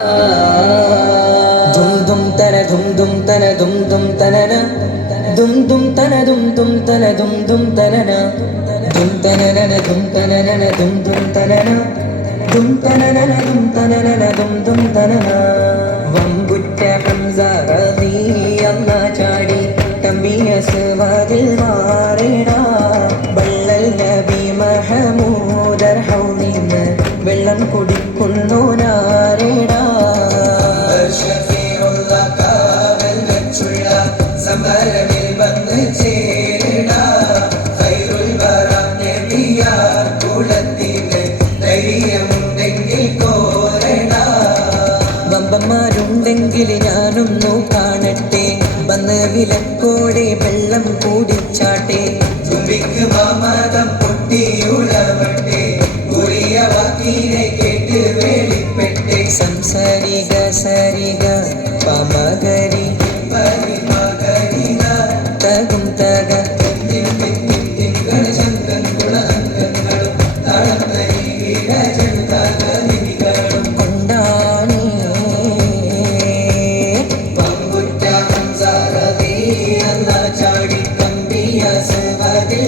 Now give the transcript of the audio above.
Dum dum tana dum dum tana dum dum tana na dum dum tana dum dum tana dum dum tana na dum tana na dum tana na dum dum tana na dum tana na dum tana na dum dum tana na വമ്പുറ്റ Hamza റളിയല്ലാ ചാടി തമ്പിയ സുവാദിൽ മാറിടാ ബള്ളൽ നബി മഹമൂദർ ഹൗലിന്ന് വെള്ളം കുടിക്കുന്നു നാരിടാ സമരമിൽ വന്ന് ചേരിടാ ഖൈറുൽ വറാം നബിയാർ കുലത്തിന് ധൈര്യമുണ്ടെങ്കിൽ കോരടാ വമ്പന്മാരുണ്ടെങ്കിൽ ഞാനൊന്നു കാണട്ടെ വന്ന് വിലക്കോടെ വെള്ളം കൂടിച്ചാട്ടെ തുമ്പിക്ക് മാമകം പൊട്ടിയുളവട്ടെ ഉറിയ വാക്കിനെ കേട്ട് വേളിപ്പെട്ടെ സംസരിക സരിക പമകരി തകും തക കൊണ്ടാണേ പമ്പുറ്റ ഹംസ റളിയല്ലാഹു ചാടി തമ്പിയ സുവാദിൽ